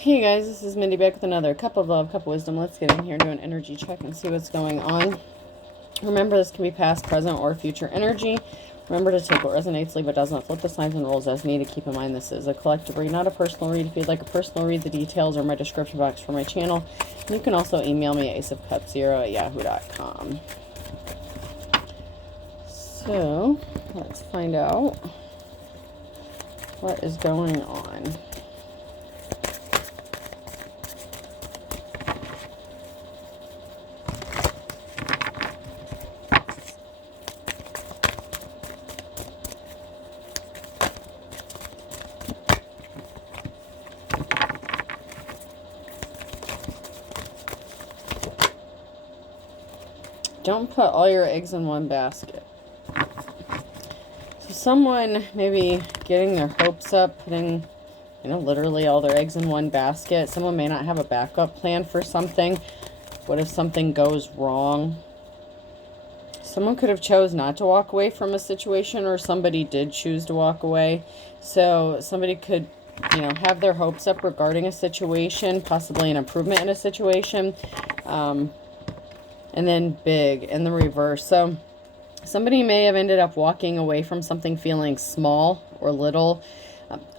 Hey guys, this is Mindy back with another cup of love, cup of wisdom. Let's get in here and do an energy check and see what's going on. Remember, this can be past, present, or future energy. Remember to take what resonates, leave what doesn't. Flip the signs and rolls as needed. Keep in mind this is a collective read, not a personal read. If you'd like a personal read, the details are in my description box for my channel. And you can also email me at aceofcups0@yahoo.com. So, let's find out what is going on. Don't put all your eggs in one basket. So someone maybe getting their hopes up, putting, literally all their eggs in one basket. Someone may not have a backup plan for something. What if something goes wrong? Someone could have chose not to walk away from a situation, or somebody did choose to walk away. So somebody could, have their hopes up regarding a situation, possibly an improvement in a situation. And then big in the reverse. So somebody may have ended up walking away from something feeling small or little.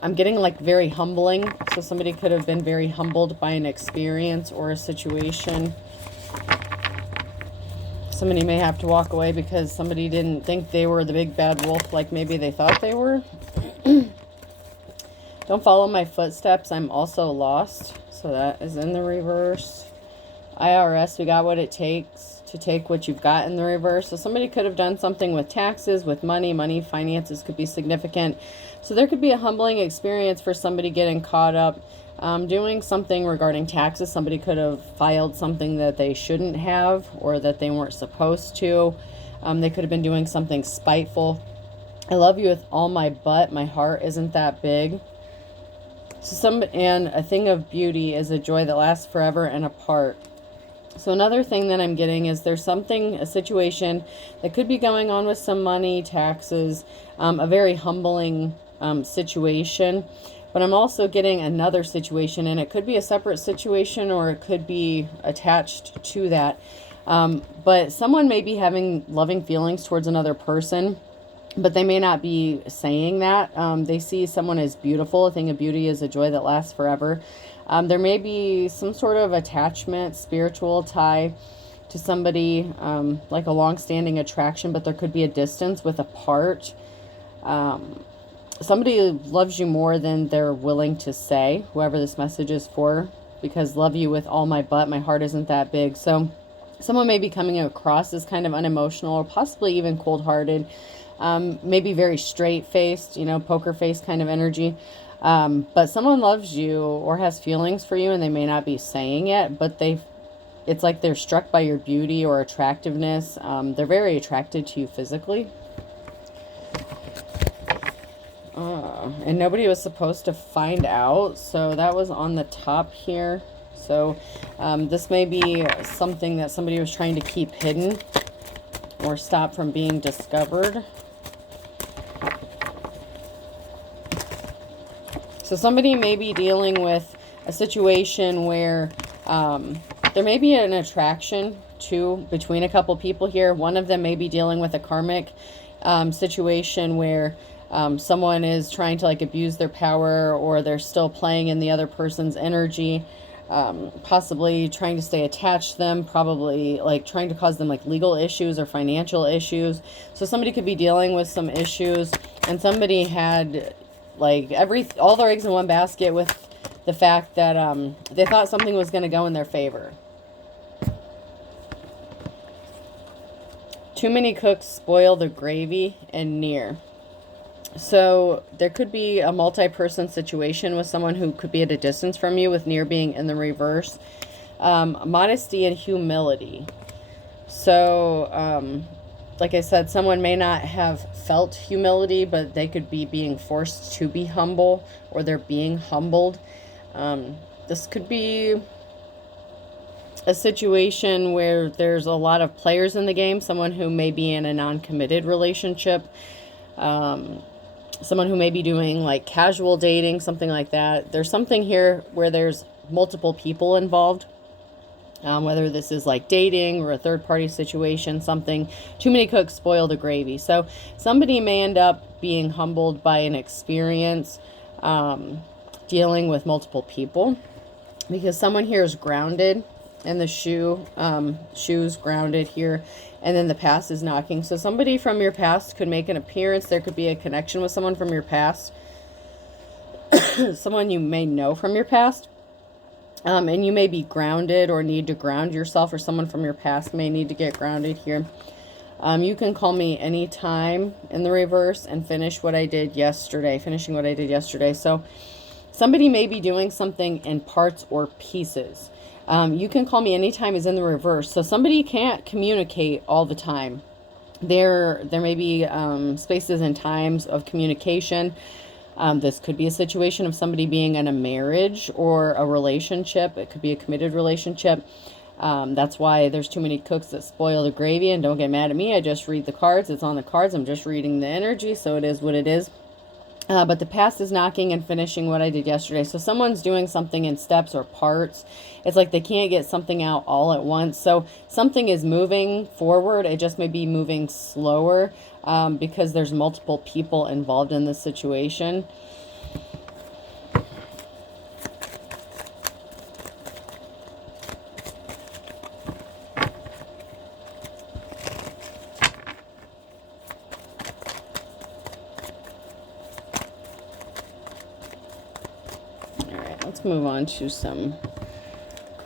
I'm getting like very humbling. So somebody could have been very humbled by an experience or a situation. Somebody may have to walk away because somebody didn't think they were the big bad wolf like maybe they thought they were. Don't follow my footsteps. I'm also lost. So that is in the reverse. IRS, we got what it takes to take what you've got in the reverse. So somebody could have done something with taxes, with money, finances could be significant. So there could be a humbling experience for somebody getting caught up doing something regarding taxes. Somebody could have filed something that they shouldn't have or that they weren't supposed to. They could have been doing something spiteful. I love you with all my butt. My heart isn't that big. So and a thing of beauty is a joy that lasts forever and apart. So another thing that I'm getting is there's a situation that could be going on with some money, taxes, a very humbling situation. But I'm also getting another situation, and it could be a separate situation or it could be attached to that. But someone may be having loving feelings towards another person, but they may not be saying that. They see someone as beautiful. A thing of beauty is a joy that lasts forever. There may be some sort of attachment, spiritual tie to somebody, like a long-standing attraction, but there could be a distance with a part. Somebody loves you more than they're willing to say, whoever this message is for, because love you with all my butt, my heart isn't that big. So someone may be coming across as kind of unemotional or possibly even cold-hearted, maybe very straight-faced, poker face kind of energy. But someone loves you or has feelings for you, and they may not be saying it, but it's like they're struck by your beauty or attractiveness. They're very attracted to you physically. And nobody was supposed to find out, so that was on the top here. So this may be something that somebody was trying to keep hidden or stop from being discovered. So somebody may be dealing with a situation where there may be an attraction between a couple people here. One of them may be dealing with a karmic situation where someone is trying to abuse their power, or they're still playing in the other person's energy, possibly trying to stay attached to them, probably trying to cause them legal issues or financial issues. So somebody could be dealing with some issues, and somebody had all their eggs in one basket with the fact that they thought something was going to go in their favor. Too many cooks spoil the gravy, and near. So there could be a multi-person situation with someone who could be at a distance from you, with near being in the reverse. Modesty and humility. So like I said, someone may not have felt humility, but they could be being forced to be humble, or they're being humbled. This could be a situation where there's a lot of players in the game, someone who may be in a non-committed relationship. someone who may be doing like casual dating, something like that. There's something here where there's multiple people involved, whether this is like dating or a third party situation, something. Too many cooks spoil the gravy. So somebody may end up being humbled by an experience dealing with multiple people, because someone here is grounded, and the shoe's grounded here, and then the past is knocking. So somebody from your past could make an appearance. There could be a connection with someone from your past, someone you may know from your past, and you may be grounded or need to ground yourself, or someone from your past may need to get grounded here. You can call me anytime in the reverse and finishing what I did yesterday. So somebody may be doing something in parts or pieces. You can call me anytime is in the reverse. So somebody can't communicate all the time. There may be spaces and times of communication. This could be a situation of somebody being in a marriage or a relationship. It could be a committed relationship. That's why there's too many cooks that spoil the gravy. And don't get mad at me. I just read the cards. It's on the cards. I'm just reading the energy. So it is what it is. But the past is knocking and finishing what I did yesterday. So someone's doing something in steps or parts. It's like they can't get something out all at once. So something is moving forward. It just may be moving slower because there's multiple people involved in this situation. Let's move on to some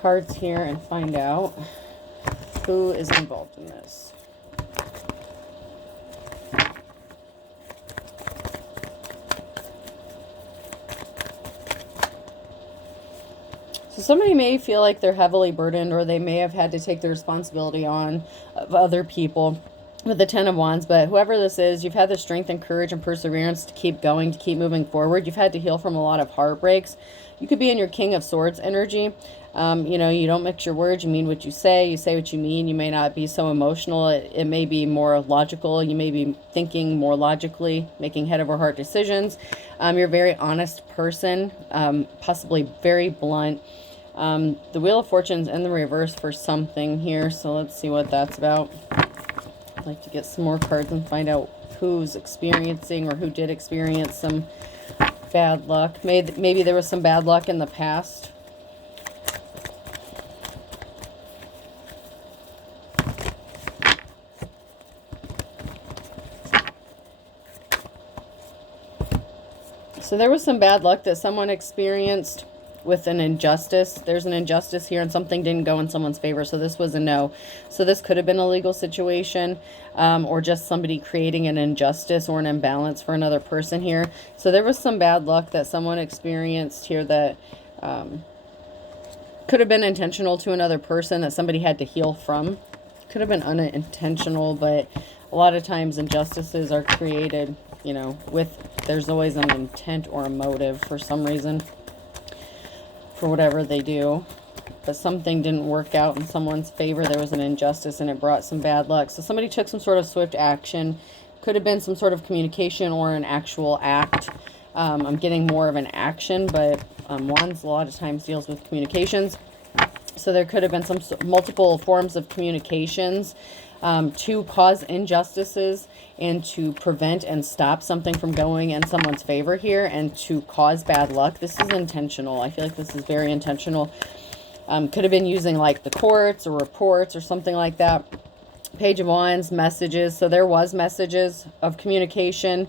cards here and find out who is involved in this. So somebody may feel like they're heavily burdened, or they may have had to take the responsibility on of other people with the Ten of Wands. But whoever this is, you've had the strength and courage and perseverance to keep going, to keep moving forward. You've had to heal from a lot of heartbreaks. You could be in your King of Swords energy. You know, you don't mix your words. You mean what you say what you mean. You may not be so emotional. It may be more logical. You may be thinking more logically, making head over heart decisions. You're a very honest person, possibly very blunt. The Wheel of Fortune's in the reverse for something here, so let's see what that's about. I'd like to get some more cards and find out who's experiencing, or who did experience, some bad luck. Maybe there was some bad luck in the past. So there was some bad luck that someone experienced with an injustice. There's an injustice here, and something didn't go in someone's favor, so this was a no. So this could have been a legal situation, or just somebody creating an injustice or an imbalance for another person here. So there was some bad luck that someone experienced here that could have been intentional to another person, that somebody had to heal from. Could have been unintentional, but a lot of times injustices are created, you know, there's always an intent or a motive for some reason for whatever they do. But something didn't work out in someone's favor. There was an injustice and it brought some bad luck. So somebody took some sort of swift action. Could have been some sort of communication or an actual act. I'm getting more of an action, but Wands a lot of times deals with communications. So there could have been some multiple forms of communications to cause injustices and to prevent and stop something from going in someone's favor here, and to cause bad luck. This is intentional. I feel like this is very intentional. Could have been using like the courts or reports or something like that. Page of Wands, messages. So there was messages of communication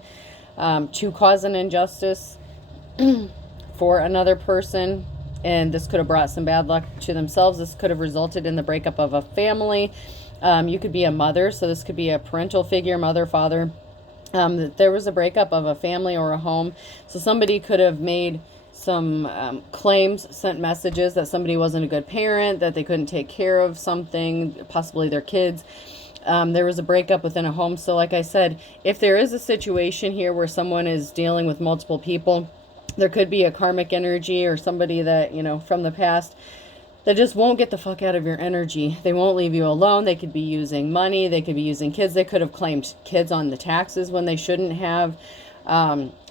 to cause an injustice for another person. And this could have brought some bad luck to themselves. This could have resulted in the breakup of a family. You could be a mother, so this could be a parental figure, mother, father. There was a breakup of a family or a home. So somebody could have made some claims, sent messages that somebody wasn't a good parent, that they couldn't take care of something, possibly their kids. There was a breakup within a home. So like I said, if there is a situation here where someone is dealing with multiple people, there could be a karmic energy or somebody that, you know, from the past that just won't get the fuck out of your energy. They won't leave you alone. They could be using money. They could be using kids. They could have claimed kids on the taxes when they shouldn't have.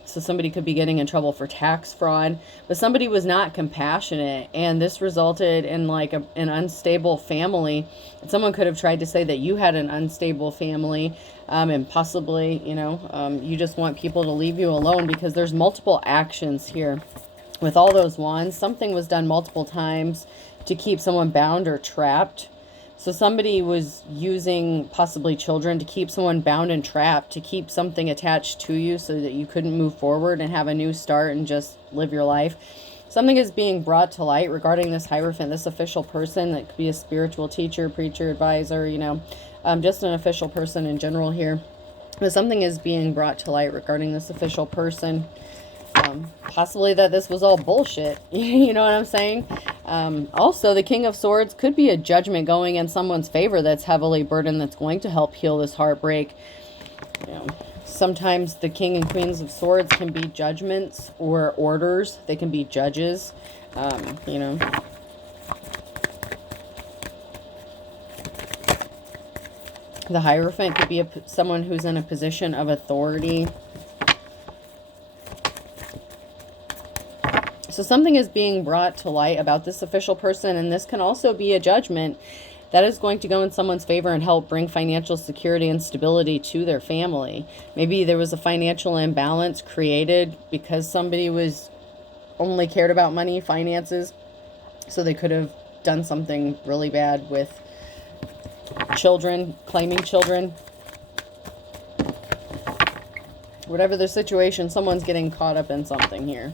So somebody could be getting in trouble for tax fraud, but somebody was not compassionate, and this resulted in like an unstable family. And someone could have tried to say that you had an unstable family, and possibly, you just want people to leave you alone, because there's multiple actions here. With all those wands, something was done multiple times to keep someone bound or trapped. So somebody was using possibly children to keep someone bound and trapped, to keep something attached to you so that you couldn't move forward and have a new start and just live your life. Something is being brought to light regarding this Hierophant, this official person. That could be a spiritual teacher, preacher, advisor, just an official person in general here. But something is being brought to light regarding this official person. Possibly that this was all bullshit. You know what I'm saying? Also, the King of Swords could be a judgment going in someone's favor that's heavily burdened, that's going to help heal this heartbreak. Sometimes the King and Queens of Swords can be judgments or orders. They can be judges. The Hierophant could be someone who's in a position of authority. So something is being brought to light about this official person, and this can also be a judgment that is going to go in someone's favor and help bring financial security and stability to their family. Maybe there was a financial imbalance created because somebody was only cared about money, finances, so they could have done something really bad with children, claiming children. Whatever the situation, someone's getting caught up in something here.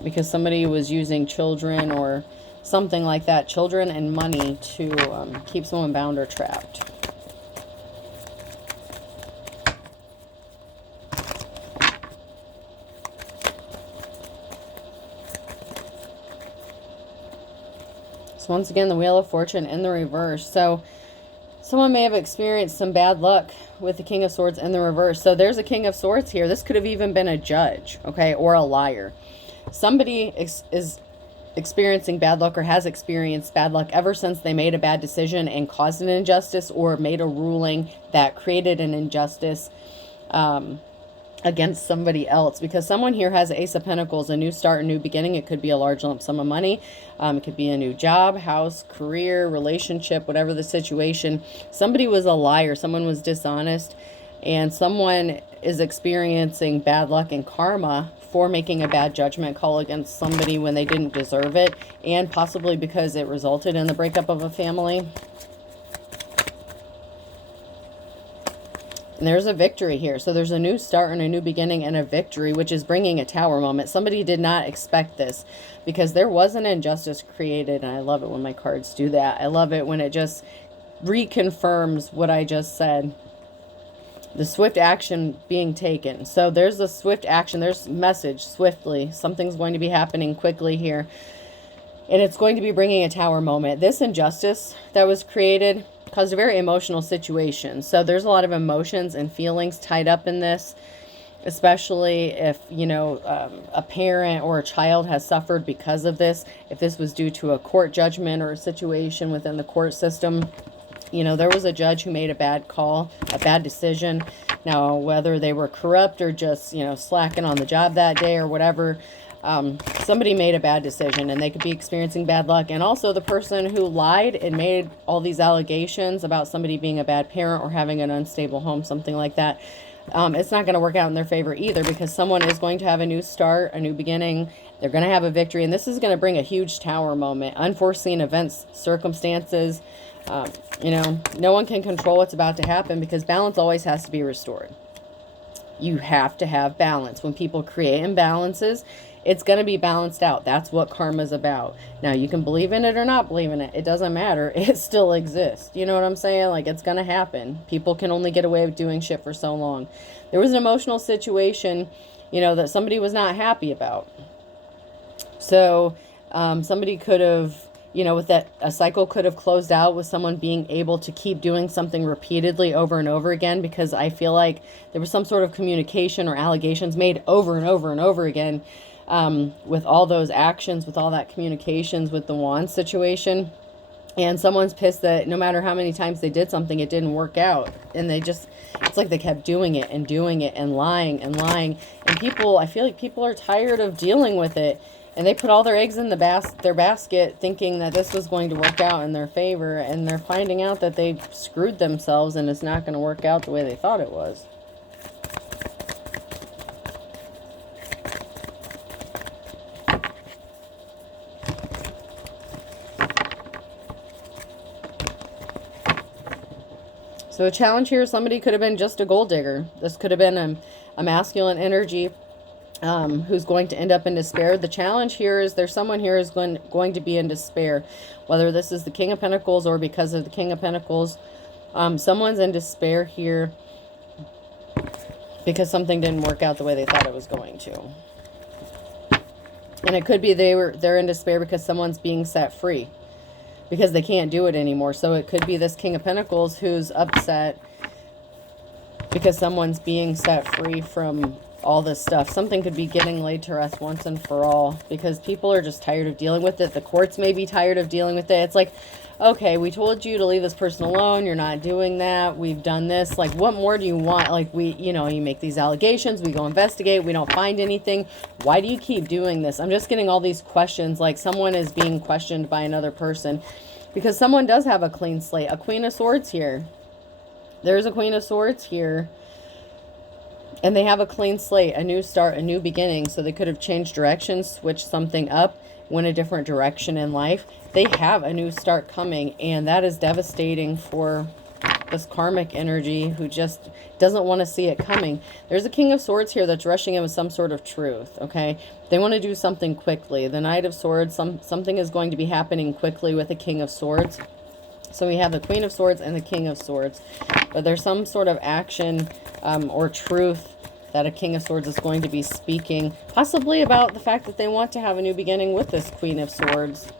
Because somebody was using children or something like that, children and money, to keep someone bound or trapped. So once again, the Wheel of Fortune in the reverse. So someone may have experienced some bad luck with the King of Swords in the reverse. So there's a King of Swords here. This could have even been a judge, okay, or a liar. Somebody is experiencing bad luck or has experienced bad luck ever since they made a bad decision and caused an injustice, or made a ruling that created an injustice against somebody else. Because someone here has Ace of Pentacles, a new start, a new beginning. It could be a large lump sum of money. It could be a new job, house, career, relationship, whatever the situation. Somebody was a liar. Someone was dishonest. And someone is experiencing bad luck and karma for making a bad judgment call against somebody when they didn't deserve it, and possibly because it resulted in the breakup of a family. And there's a victory here. So there's a new start and a new beginning and a victory, which is bringing a tower moment. Somebody did not expect this, because there was an injustice created. And I love it when my cards do that. I love it when it just reconfirms what I just said. The swift action being taken. So there's a swift action. There's message swiftly. Something's going to be happening quickly here. And it's going to be bringing a tower moment. This injustice that was created caused a very emotional situation. So there's a lot of emotions and feelings tied up in this. Especially if, a parent or a child has suffered because of this. If this was due to a court judgment or a situation within the court system. There was a judge who made a bad call, a bad decision. Now, whether they were corrupt or just, slacking on the job that day or whatever, somebody made a bad decision, and they could be experiencing bad luck. And also the person who lied and made all these allegations about somebody being a bad parent or having an unstable home, something like that, it's not going to work out in their favor either, because someone is going to have a new start, a new beginning. They're going to have a victory, and this is going to bring a huge tower moment. Unforeseen events, circumstances. No one can control what's about to happen, because balance always has to be restored. You have to have balance. When people create imbalances, it's going to be balanced out. That's what karma is about. Now, you can believe in it or not believe in it. It doesn't matter. It still exists. You know what I'm saying? Like, it's going to happen. People can only get away with doing shit for so long. There was an emotional situation, that somebody was not happy about. So, somebody could have, with that, a cycle could have closed out with someone being able to keep doing something repeatedly over and over again, because I feel like there was some sort of communication or allegations made over and over and over again, with all those actions, with all that communications with the wand situation. And someone's pissed that no matter how many times they did something, it didn't work out. And they just, it's like they kept doing it and lying and lying. And people, I feel like people are tired of dealing with it. And they put all their eggs in their basket thinking that this was going to work out in their favor. And they're finding out that they screwed themselves and it's not going to work out the way they thought it was. So a challenge here, somebody could have been just a gold digger. This could have been a masculine energy who's going to end up in despair. The challenge here is there's someone here who's going to be in despair. Whether this is the King of Pentacles or because of the King of Pentacles, someone's in despair here because something didn't work out the way they thought it was going to. And it could be they're in despair because someone's being set free, because they can't do it anymore. So it could be this King of Pentacles who's upset because someone's being set free from all this stuff. Something could be getting laid to rest once and for all because people are just tired of dealing with it. The courts may be tired of dealing with it. It's like, okay, we told you to leave this person alone. You're not doing that. We've done this. Like, what more do you want? Like, you make these allegations. We go investigate. We don't find anything. Why do you keep doing this? I'm just getting all these questions. Like someone is being questioned by another person because someone does have a clean slate. A Queen of Swords here. There's a Queen of Swords here. And they have a clean slate, a new start, a new beginning. So they could have changed directions, switched something up, went a different direction in life. They have a new start coming, and that is devastating for this karmic energy who just doesn't want to see it coming. There's a King of Swords here that's rushing in with some sort of truth, okay? They want to do something quickly. The Knight of Swords, something is going to be happening quickly with the King of Swords. So we have the Queen of Swords and the King of Swords. But there's some sort of action or truth that a King of Swords is going to be speaking, possibly about the fact that they want to have a new beginning with this Queen of Swords.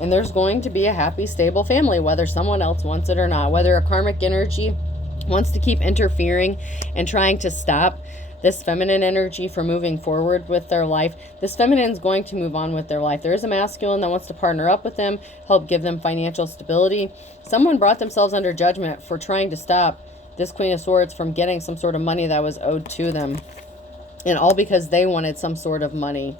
And there's going to be a happy, stable family, whether someone else wants it or not. Whether a karmic energy wants to keep interfering and trying to stop this feminine energy from moving forward with their life. This feminine is going to move on with their life. There is a masculine that wants to partner up with them, help give them financial stability. Someone brought themselves under judgment for trying to stop this Queen of Swords from getting some sort of money that was owed to them. And all because they wanted some sort of money.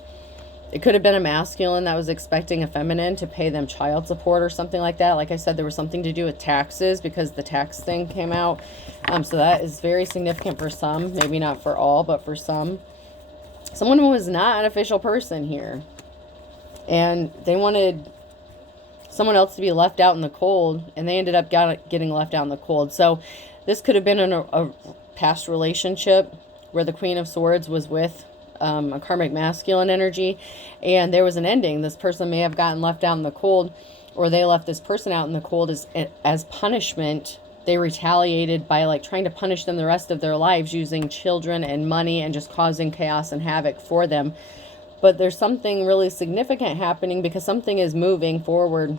It could have been a masculine that was expecting a feminine to pay them child support or something like that. Like I said, there was something to do with taxes because the tax thing came out. So that is very significant for some. Maybe not for all, but for some. Someone who was not an official person here. And they wanted someone else to be left out in the cold. And they ended up getting left out in the cold. So this could have been a past relationship where the Queen of Swords was with a karmic masculine energy, and there was an ending. This person may have gotten left out in the cold, or they left this person out in the cold as punishment. They retaliated by like trying to punish them the rest of their lives using children and money and just causing chaos and havoc for them. But there's something really significant happening because something is moving forward.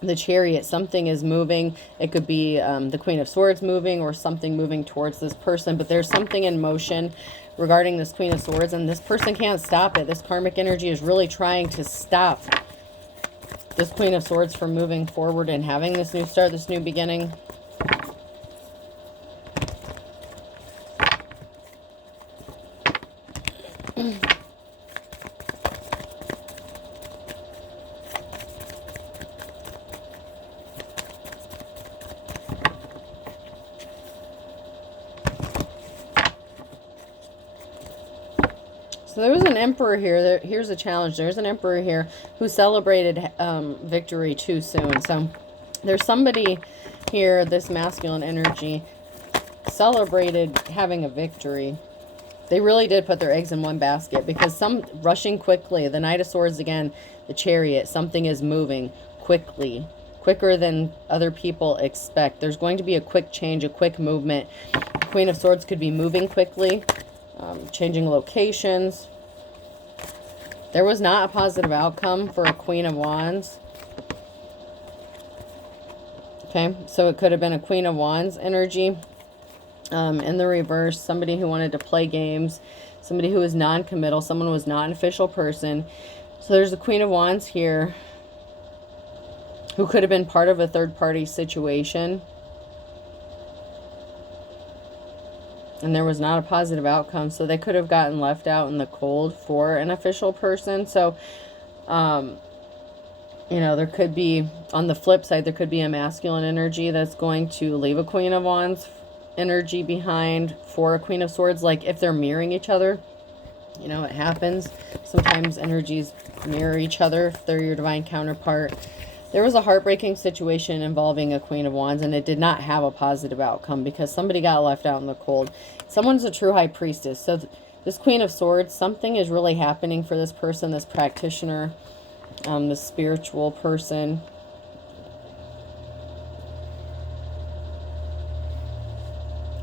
The Chariot, something is moving. It could be the Queen of Swords moving or something moving towards this person, but there's something in motion regarding this Queen of Swords, and this person can't stop it. This karmic energy is really trying to stop this Queen of Swords from moving forward and having this new start, this new beginning. So there was an emperor here. Here's a challenge. There's an emperor here who celebrated victory too soon. So there's somebody here, this masculine energy, celebrated having a victory. They really did put their eggs in one basket because some rushing quickly. The Knight of Swords again, the Chariot. Something is moving quickly, quicker than other people expect. There's going to be a quick change, a quick movement. The Queen of Swords could be moving quickly. Changing locations. There was not a positive outcome for a Queen of Wands. Okay, so it could have been a Queen of Wands energy In the reverse, somebody who wanted to play games, somebody who was non-committal, someone who was not an official person. So there's the Queen of Wands here, who could have been part of a third-party situation. And there was not a positive outcome. So they could have gotten left out in the cold for an official person. So, you know, there could be, on the flip side, there could be a masculine energy that's going to leave a Queen of Wands energy behind for a Queen of Swords. Like if they're mirroring each other, you know, it happens. Sometimes energies mirror each other if they're your divine counterpart. There was a heartbreaking situation involving a Queen of Wands, and it did not have a positive outcome because somebody got left out in the cold. Someone's a true high priestess. So this Queen of Swords, something is really happening for this person, this practitioner, this spiritual person.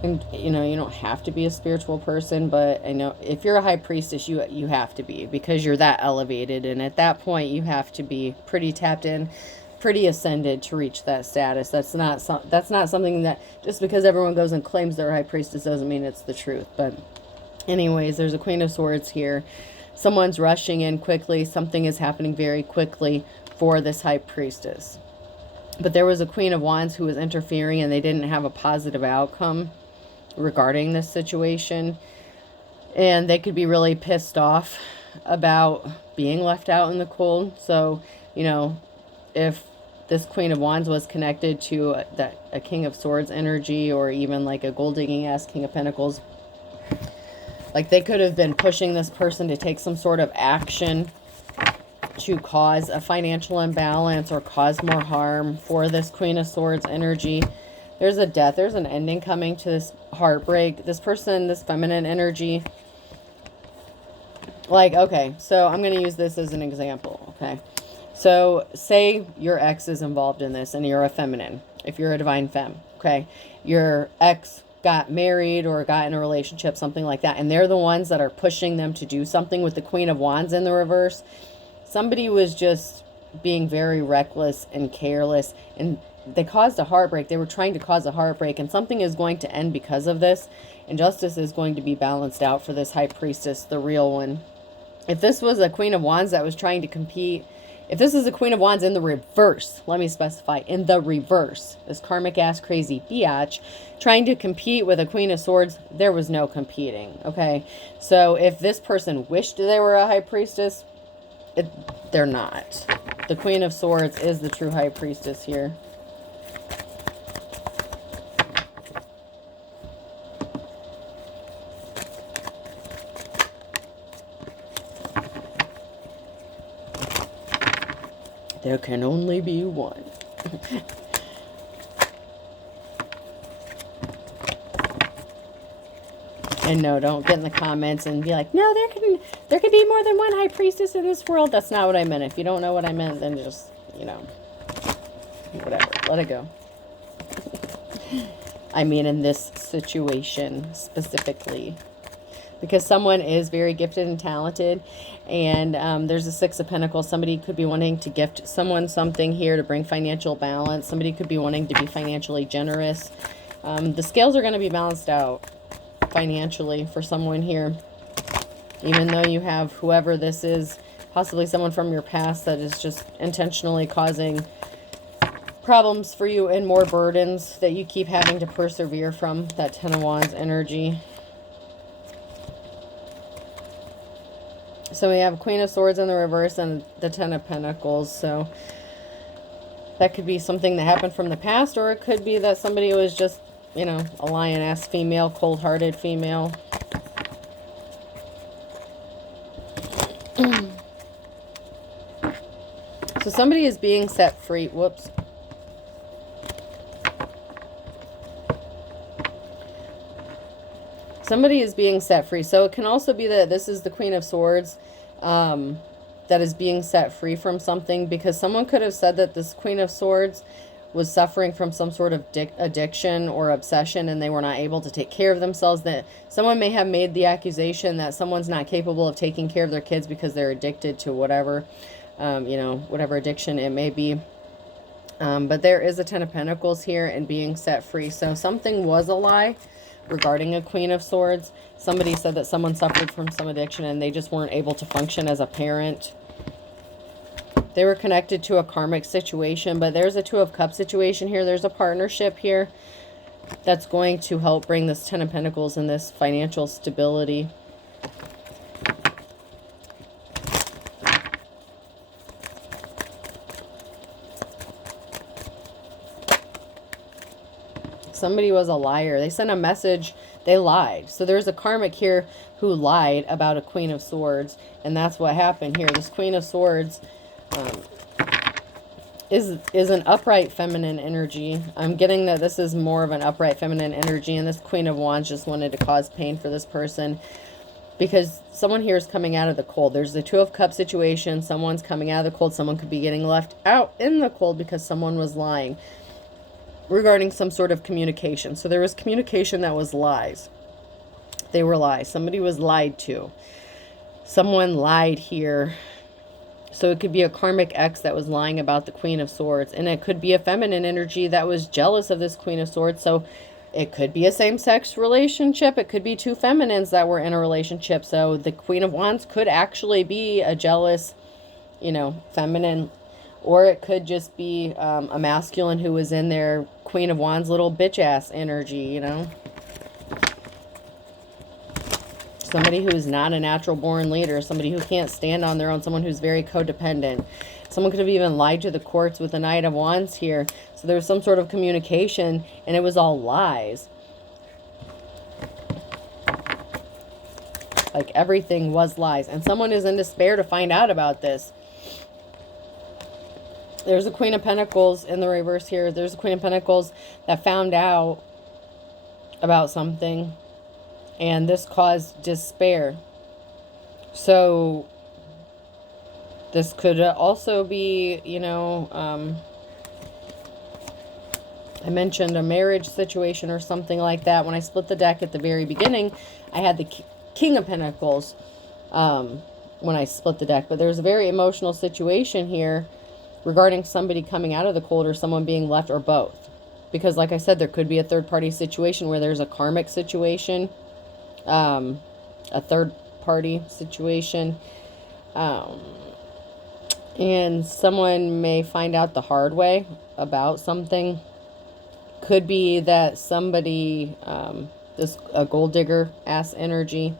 And, you know, you don't have to be a spiritual person, but I know if you're a high priestess, you have to be, because you're that elevated. And at that point, you have to be pretty tapped in, pretty ascended to reach that status. That's not something that, just because everyone goes and claims they're a high priestess doesn't mean it's the truth. But anyways, there's a Queen of Swords here. Someone's rushing in quickly. Something is happening very quickly for this high priestess. But there was a Queen of Wands who was interfering, and they didn't have a positive outcome regarding this situation, and they could be really pissed off about being left out in the cold. So, you know, if this Queen of Wands was connected to a King of Swords energy, or even like a gold digging ass King of Pentacles, like they could have been pushing this person to take some sort of action to cause a financial imbalance or cause more harm for this Queen of Swords energy. There's a death. There's an ending coming to this heartbreak. This person, this feminine energy. Like, okay, so I'm going to use this as an example, okay? So say your ex is involved in this and you're a feminine, if you're a divine femme, okay? Your ex got married or got in a relationship, something like that, and they're the ones that are pushing them to do something with the Queen of Wands in the reverse. Somebody was just being very reckless and careless, and they caused a heartbreak. They were trying to cause a heartbreak, and something is going to end because of this, and justice is going to be balanced out for this high priestess, the real one. If this was a Queen of Wands that was trying to compete, if this is a Queen of Wands in the reverse, let me specify, in the reverse, this karmic ass crazy biatch trying to compete with a Queen of Swords, there was no competing, okay? So if this person wished they were a high priestess, they're not. The Queen of Swords is the true high priestess here. There can only be one. And no, don't get in the comments and be like, no, there can be more than one high priestess in this world. That's not what I meant. If you don't know what I meant, then just, you know, whatever. Let it go. I mean, in this situation specifically. Because someone is very gifted and talented, and there's a Six of Pentacles. Somebody could be wanting to gift someone something here to bring financial balance. Somebody could be wanting to be financially generous. The scales are going to be balanced out financially for someone here. Even though you have whoever this is, possibly someone from your past that is just intentionally causing problems for you and more burdens that you keep having to persevere from, that Ten of Wands energy. So we have Queen of Swords in the reverse and the Ten of Pentacles. So that could be something that happened from the past, or it could be that somebody was just, you know, a lion-ass female, cold-hearted female. So somebody is being set free. Whoops. Somebody is being set free. So it can also be that this is the Queen of Swords that is being set free from something, because someone could have said that this Queen of Swords was suffering from some sort of addiction or obsession, and they were not able to take care of themselves. That someone may have made the accusation that someone's not capable of taking care of their kids because they're addicted to whatever, you know, whatever addiction it may be. But there is a Ten of Pentacles here and being set free. So something was a lie regarding a Queen of Swords. Somebody said that someone suffered from some addiction and they just weren't able to function as a parent. They were connected to a karmic situation, but there's a Two of Cups situation here. There's a partnership here that's going to help bring this Ten of Pentacles and this financial stability. Somebody was a liar. They sent a message. They lied. So there's a karmic here who lied about a Queen of Swords. And that's what happened here. This Queen of Swords is an upright feminine energy. I'm getting that this is more of an upright feminine energy. And this Queen of Wands just wanted to cause pain for this person. Because someone here is coming out of the cold. There's the Two of Cups situation. Someone's coming out of the cold. Someone could be getting left out in the cold because someone was lying regarding some sort of communication. So there was communication that was lies. They were lies. Somebody was lied to. Someone lied here. So it could be a karmic ex that was lying about the Queen of Swords. And it could be a feminine energy that was jealous of this Queen of Swords. So it could be a same-sex relationship. It could be two feminines that were in a relationship. So the Queen of Wands could actually be a jealous, you know, feminine. Or it could just be a masculine who was in their Queen of Wands little bitch-ass energy, you know. Somebody who is not a natural-born leader. Somebody who can't stand on their own. Someone who's very codependent. Someone could have even lied to the courts with the Knight of Wands here. So there was some sort of communication, and it was all lies. Like everything was lies. And someone is in despair to find out about this. There's a Queen of Pentacles in the reverse here. There's a Queen of Pentacles that found out about something. And this caused despair. So this could also be, you know, I mentioned a marriage situation or something like that. When I split the deck at the very beginning, I had the King of Pentacles when I split the deck. But there's a very emotional situation here regarding somebody coming out of the cold or someone being left, or both. Because like I said, there could be a third-party situation where there's a karmic situation, a third-party situation, and someone may find out the hard way about something. Could be that somebody, a gold digger ass energy,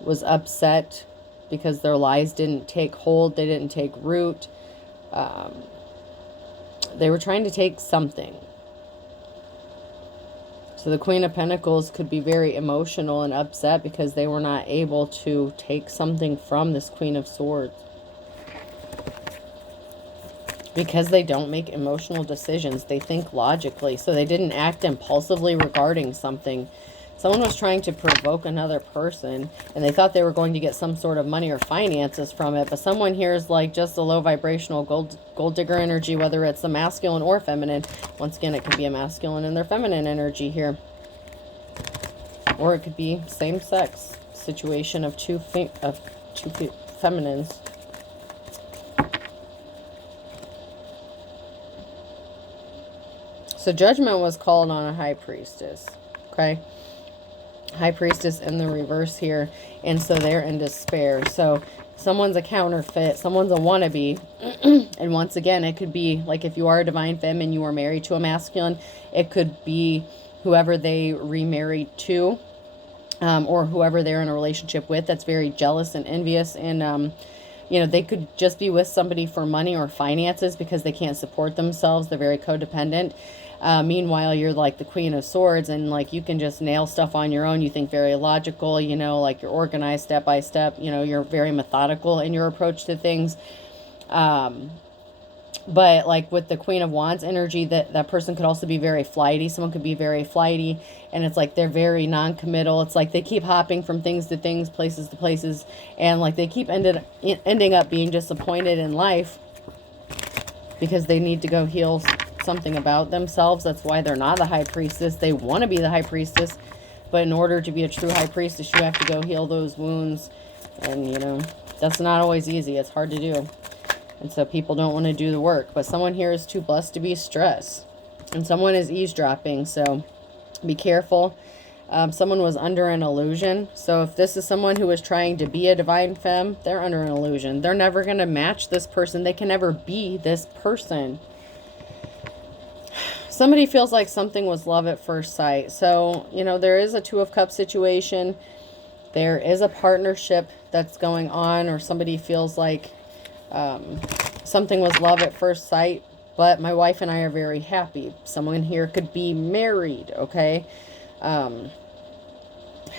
was upset because their lies didn't take hold, they didn't take root. They were trying to take something. So the Queen of Pentacles could be very emotional and upset because they were not able to take something from this Queen of Swords. Because they don't make emotional decisions. They think logically. So they didn't act impulsively regarding something. Someone was trying to provoke another person, and they thought they were going to get some sort of money or finances from it. But someone here is like just a low vibrational gold digger energy, whether it's a masculine or feminine. Once again, it could be a masculine and their feminine energy here. Or it could be same-sex situation of two feminines. So judgment was called on a high priestess. Okay. High priestess in the reverse here, and so they're in despair. So someone's a counterfeit, someone's a wannabe. And once again, it could be like if you are a divine femme and you are married to a masculine, it could be whoever they remarried to, or whoever they're in a relationship with that's very jealous and envious. And you know, they could just be with somebody for money or finances because they can't support themselves. They're very codependent. Meanwhile, you're like the Queen of Swords, and like you can just nail stuff on your own. You think very logical, you know, like you're organized step by step, you know, you're very methodical in your approach to things. But like with the Queen of Wands energy, that person could also be very flighty. Someone could be very flighty, and it's like they're very non-committal. It's like they keep hopping from things to things, places to places, and like they keep ending up being disappointed in life because they need to go heal something about themselves. That's why they're not the high priestess. They want to be the high priestess, but in order to be a true high priestess, you have to go heal those wounds. And you know, that's not always easy. It's hard to do, and so people don't want to do the work. But someone here is too blessed to be stressed, and someone is eavesdropping, so be careful. Someone was under an illusion. So if this is someone who was trying to be a divine femme, they're under an illusion. They're never going to match this person. They can never be this person. Somebody feels like something was love at first sight. So, you know, there is a Two of Cups situation. There is a partnership that's going on, or somebody feels like something was love at first sight, but my wife and I are very happy. Someone here could be married, okay?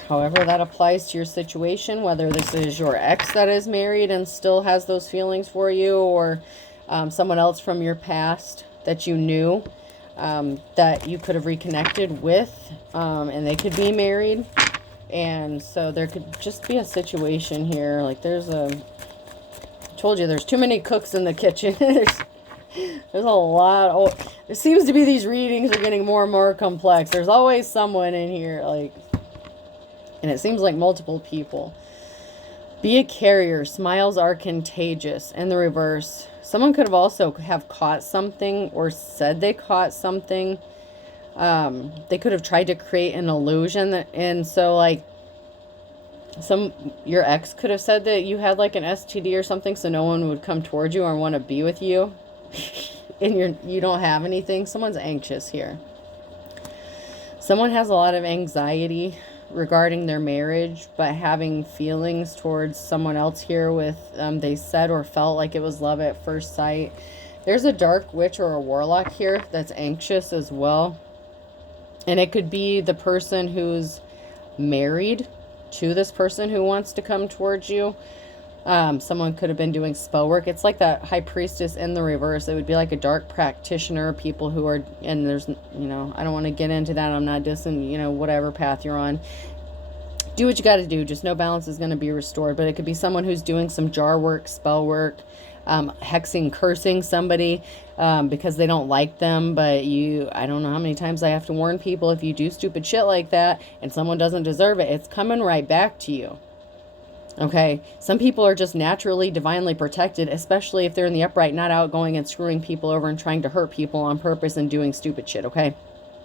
However that applies to your situation, whether this is your ex that is married and still has those feelings for you, or someone else from your past that you knew, that you could have reconnected with, and they could be married. And so there could just be a situation here, like I told you, there's too many cooks in the kitchen. There's a lot. Oh, it seems to be these readings are getting more and more complex. There's always someone in here, like, and it seems like multiple people. Be a carrier. Smiles are contagious. In the reverse, someone could have also have caught something or said they caught something. They could have tried to create an illusion and so like your ex could have said that you had like an STD or something, so no one would come towards you or want to be with you. And you don't have anything. Someone's anxious here. Someone has a lot of anxiety regarding their marriage, but having feelings towards someone else here with, they said or felt like it was love at first sight. There's a dark witch or a warlock here that's anxious as well. And it could be the person who's married to this person who wants to come towards you. Someone could have been doing spell work. It's like that high priestess in the reverse. It would be like a dark practitioner, people who are, and there's, you know, I don't want to get into that. I'm not dissing, you know, whatever path you're on. Do what you got to do. Just know balance is going to be restored. But it could be someone who's doing some jar work, spell work, hexing, cursing somebody because they don't like them. But I don't know how many times I have to warn people, if you do stupid shit like that and someone doesn't deserve it, it's coming right back to you. Okay, some people are just naturally divinely protected, especially if they're in the upright, not out going and screwing people over and trying to hurt people on purpose and doing stupid shit, okay?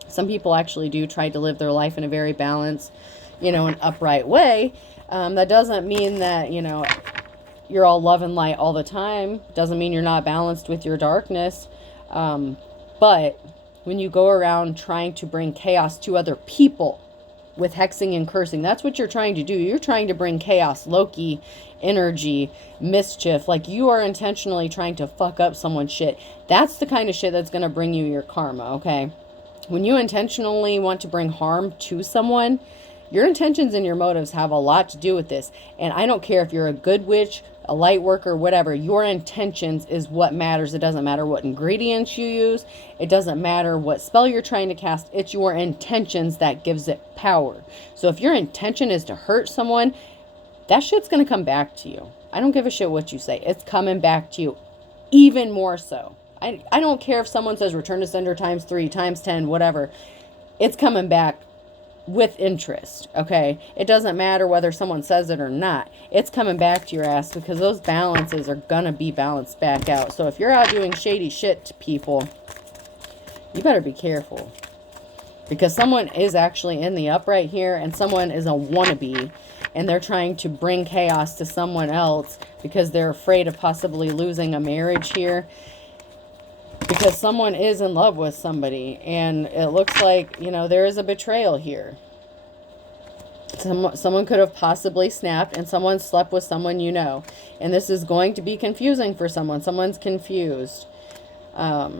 Some people actually do try to live their life in a very balanced, you know, an upright way. That doesn't mean that, you know, you're all love and light all the time. Doesn't mean you're not balanced with your darkness. But when you go around trying to bring chaos to other people with hexing and cursing, that's what you're trying to do. You're trying to bring chaos, Loki energy, mischief. Like, you are intentionally trying to fuck up someone's shit. That's the kind of shit that's going to bring you your karma, okay? When you intentionally want to bring harm to someone, your intentions and your motives have a lot to do with this. And I don't care if you're a good witch, a light worker, whatever. Your intentions is what matters. It doesn't matter what ingredients you use. It doesn't matter what spell you're trying to cast. It's your intentions that gives it power. So if your intention is to hurt someone, that shit's going to come back to you. I don't give a shit what you say. It's coming back to you even more so. I don't care if someone says return to sender times 3, times 10, whatever. It's coming back with interest, okay? It doesn't matter whether someone says it or not. It's coming back to your ass, because those balances are gonna be balanced back out. So if you're out doing shady shit to people, you better be careful, because someone is actually in the upright here, and someone is a wannabe, and they're trying to bring chaos to someone else because they're afraid of possibly losing a marriage here, because someone is in love with somebody, and it looks like, you know, there is a betrayal here. Someone could have possibly snapped, and someone slept with someone you know. And this is going to be confusing for someone. Someone's confused. Yeah.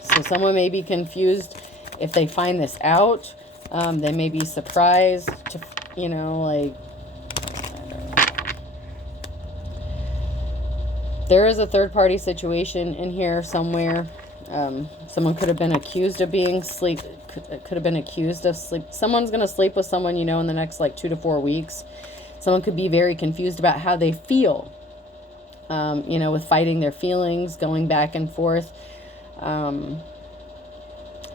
So someone may be confused if they find this out. They may be surprised to, you know, like, there is a third-party situation in here somewhere. Someone could have been accused of could have been accused of sleep. Someone's going to sleep with someone you know in the next, like, 2 to 4 weeks. Someone could be very confused about how they feel, you know, with fighting their feelings, going back and forth.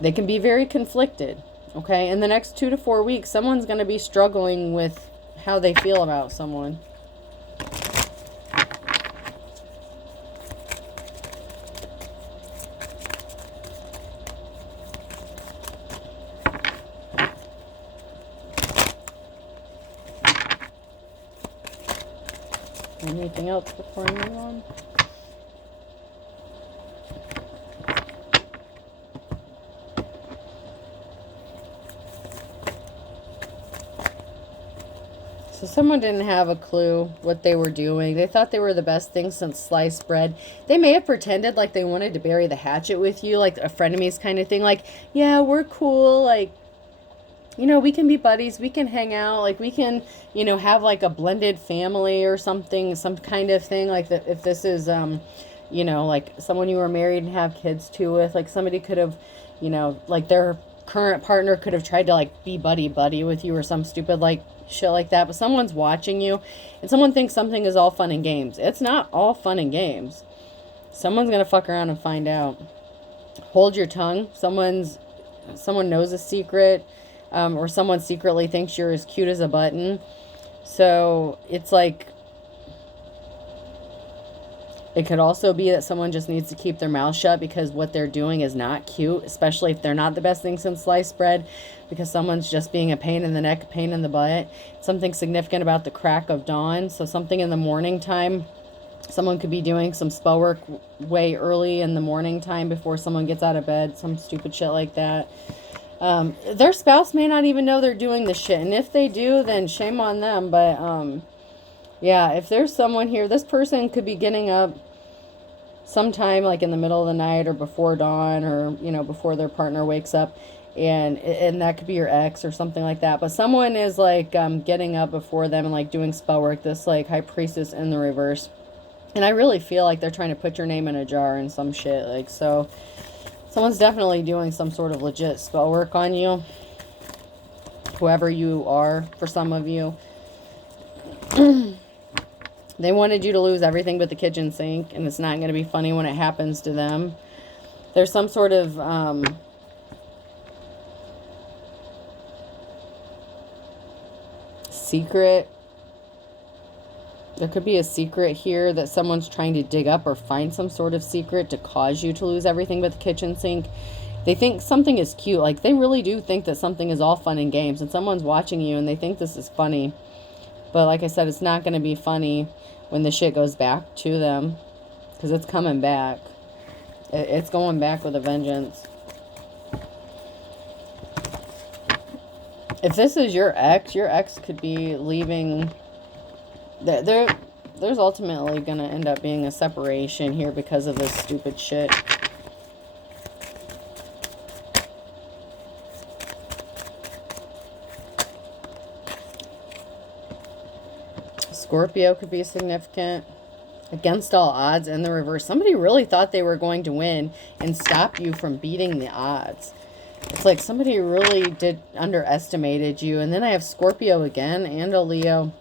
They can be very conflicted, okay? In the next 2 to 4 weeks, someone's going to be struggling with how they feel about someone. Anything else before I move on? So someone didn't have a clue what they were doing. They thought they were the best thing since sliced bread. They may have pretended like they wanted to bury the hatchet with you, like a frenemies kind of thing. Like, yeah, we're cool. Like, you know, we can be buddies. We can hang out. Like, we can, you know, have like a blended family or something, some kind of thing. Like, that if this is, you know, like someone you were married and have kids to with, like somebody could have, you know, like their current partner could have tried to like be buddy with you or some stupid like shit like that. But someone's watching you and someone thinks something is all fun and games. It's not all fun and games. Someone's gonna fuck around and find out. Hold your tongue. Someone knows a secret, or someone secretly thinks you're as cute as a button. So it's like, it could also be that someone just needs to keep their mouth shut because what they're doing is not cute, especially if they're not the best thing since sliced bread, because someone's just being a pain in the neck, a pain in the butt. Something significant about the crack of dawn. So something in the morning time. Someone could be doing some spell work way early in the morning time before someone gets out of bed. Some stupid shit like that. Their spouse may not even know they're doing the shit. And if they do, then shame on them. But, yeah, if there's someone here, this person could be getting up sometime like in the middle of the night or before dawn, or, you know, before their partner wakes up. And that could be your ex or something like that. But someone is like getting up before them and like doing spell work. This like high priestess in the reverse. And I really feel like they're trying to put your name in a jar and some shit. Like, so someone's definitely doing some sort of legit spell work on you. Whoever you are, for some of you. They wanted you to lose everything but the kitchen sink. And it's not going to be funny when it happens to them. There's some sort of secret. There could be a secret here that someone's trying to dig up or find some sort of secret to cause you to lose everything but the kitchen sink. They think something is cute. Like, they really do think that something is all fun and games. And someone's watching you and they think this is funny. But like I said, it's not going to be funny when the shit goes back to them. Because it's coming back. It's going back with a vengeance. If this is your ex could be leaving. There's ultimately going to end up being a separation here because of this stupid shit. Scorpio could be significant. Against all odds in the reverse. Somebody really thought they were going to win and stop you from beating the odds. It's like somebody really underestimated you. And then I have Scorpio again and a Leo.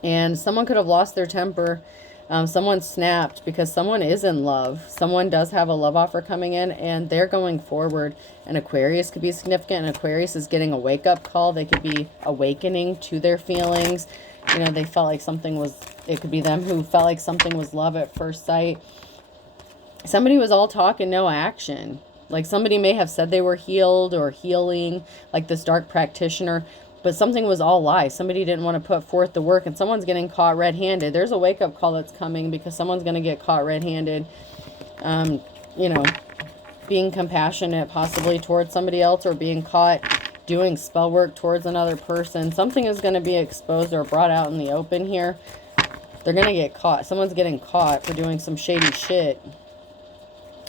And someone could have lost their temper. Someone snapped because someone is in love. Someone does have a love offer coming in and they're going forward. And Aquarius could be significant. And Aquarius is getting a wake-up call. They could be awakening to their feelings. You know, they felt like something was, it could be them who felt like something was love at first sight. Somebody was all talk and no action. Like somebody may have said they were healed or healing, like this dark practitioner. But something was all lies. Somebody didn't want to put forth the work and someone's getting caught red-handed. There's a wake-up call that's coming because someone's going to get caught red-handed. You know, being compassionate possibly towards somebody else or being caught doing spell work towards another person. Something is going to be exposed or brought out in the open here. They're going to get caught. Someone's getting caught for doing some shady shit.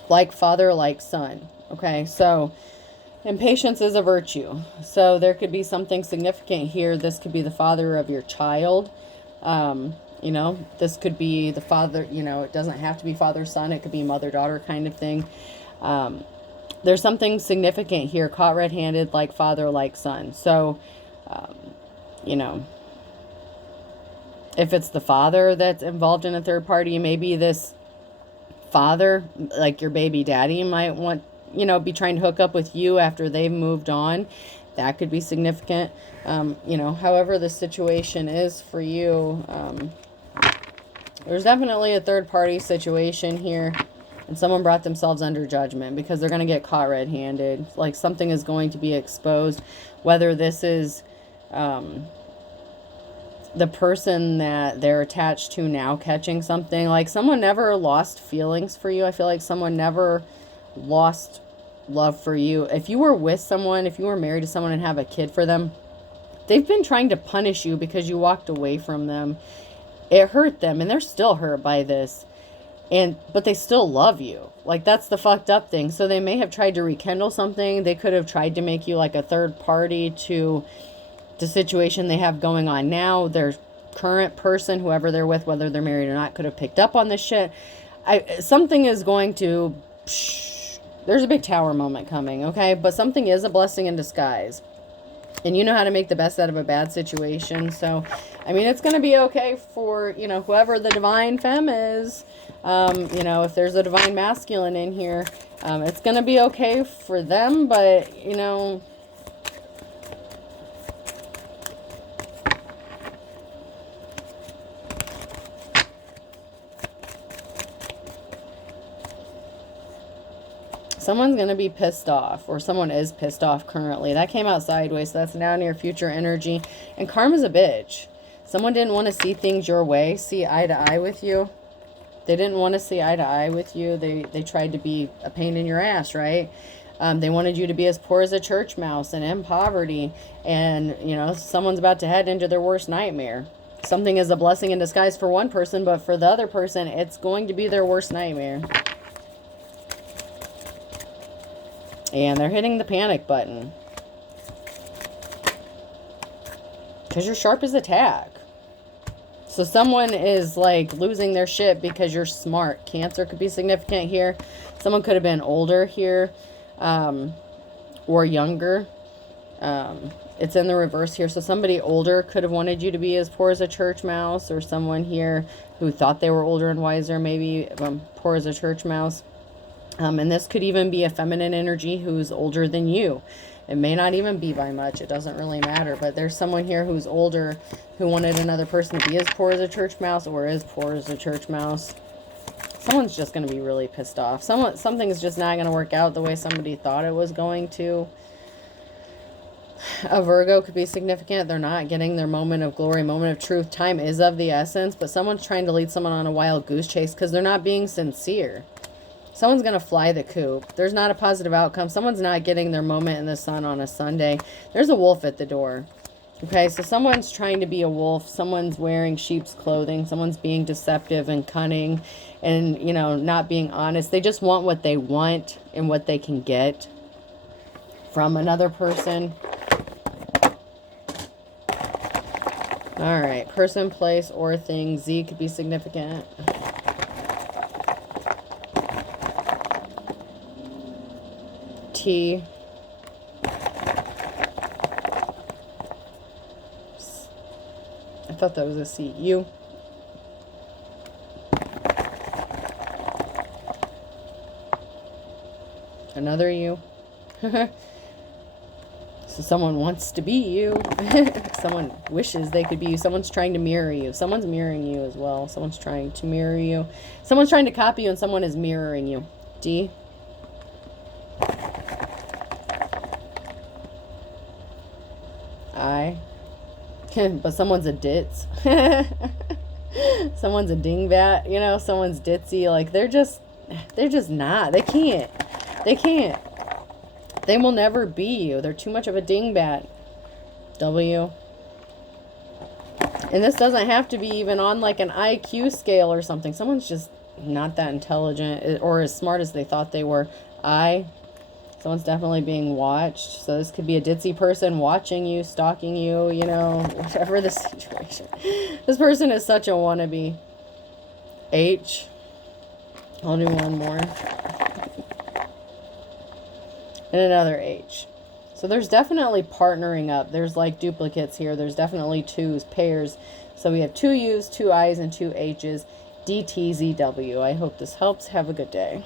Like father, like son. Okay, so... And patience is a virtue. So there could be something significant here. This could be the father of your child. You know, this could be the father, you know, it doesn't have to be father-son. It could be mother-daughter kind of thing. There's something significant here. Caught red-handed, like father, like son. So, you know, if it's the father that's involved in a third party, maybe this father, like your baby daddy, might want, you know, be trying to hook up with you after they've moved on. That could be significant. You know, however the situation is for you, there's definitely a third party situation here. And someone brought themselves under judgment because they're going to get caught red-handed. Like something is going to be exposed. Whether this is the person that they're attached to now catching something. Like someone never lost feelings for you. I feel like someone never lost love for you. If you were with someone, if you were married to someone and have a kid for them, they've been trying to punish you because you walked away from them. It hurt them, and they're still hurt by this. But they still love you. Like, that's the fucked up thing. So they may have tried to rekindle something. They could have tried to make you like a third party to the situation they have going on now. Their current person, whoever they're with, whether they're married or not, could have picked up on this shit. Something is going to... There's a big tower moment coming, okay? But something is a blessing in disguise. And you know how to make the best out of a bad situation. So, I mean, it's going to be okay for, you know, whoever the divine femme is. You know, if there's a divine masculine in here, it's going to be okay for them. But, you know... Someone's going to be pissed off, or someone is pissed off currently. That came out sideways, so that's now near future energy. And karma's a bitch. Someone didn't want to see things your way, see eye to eye with you. They didn't want to see eye to eye with you. They tried to be a pain in your ass, right? They wanted you to be as poor as a church mouse and in poverty. And, you know, someone's about to head into their worst nightmare. Something is a blessing in disguise for one person, but for the other person, it's going to be their worst nightmare. And they're hitting the panic button. Because you're sharp as a tack. So someone is like losing their shit because you're smart. Cancer could be significant here. Someone could have been older here. Or younger. It's in the reverse here. So somebody older could have wanted you to be as poor as a church mouse. Or someone here who thought they were older and wiser. Maybe poor as a church mouse. And this could even be a feminine energy who's older than you. It may not even be by much. It doesn't really matter. But there's someone here who's older who wanted another person to be as poor as a church mouse or as poor as a church mouse. Someone's just going to be really pissed off. Something's just not going to work out the way somebody thought it was going to. A Virgo could be significant. They're not getting their moment of glory, moment of truth. Time is of the essence. But someone's trying to lead someone on a wild goose chase because they're not being sincere. Someone's going to fly the coop. There's not a positive outcome. Someone's not getting their moment in the sun on a Sunday. There's a wolf at the door. Okay, so someone's trying to be a wolf. Someone's wearing sheep's clothing. Someone's being deceptive and cunning and, you know, not being honest. They just want what they want and what they can get from another person. All right, person, place, or thing. Z could be significant. T. I thought that was a C. U. Another U. So someone wants to be you. Someone wishes they could be you. Someone's trying to mirror you. Someone's mirroring you as well. Someone's trying to mirror you. Someone's trying to copy you and someone is mirroring you. D. But someone's a ditz. Someone's a dingbat, you know, someone's ditzy. Like, they're just not. They can't. They will never be you. They're too much of a dingbat. W. And this doesn't have to be even on like an IQ scale or something. Someone's just not that intelligent or as smart as they thought they were. I. Someone's definitely being watched. So this could be a ditzy person watching you, stalking you, you know, whatever the situation. This person is such a wannabe. H. I'll do one more. And another H. So there's definitely partnering up. There's like duplicates here. There's definitely twos, pairs. So we have 2 U's, 2 I's, and 2 H's. DTZW. I hope this helps. Have a good day.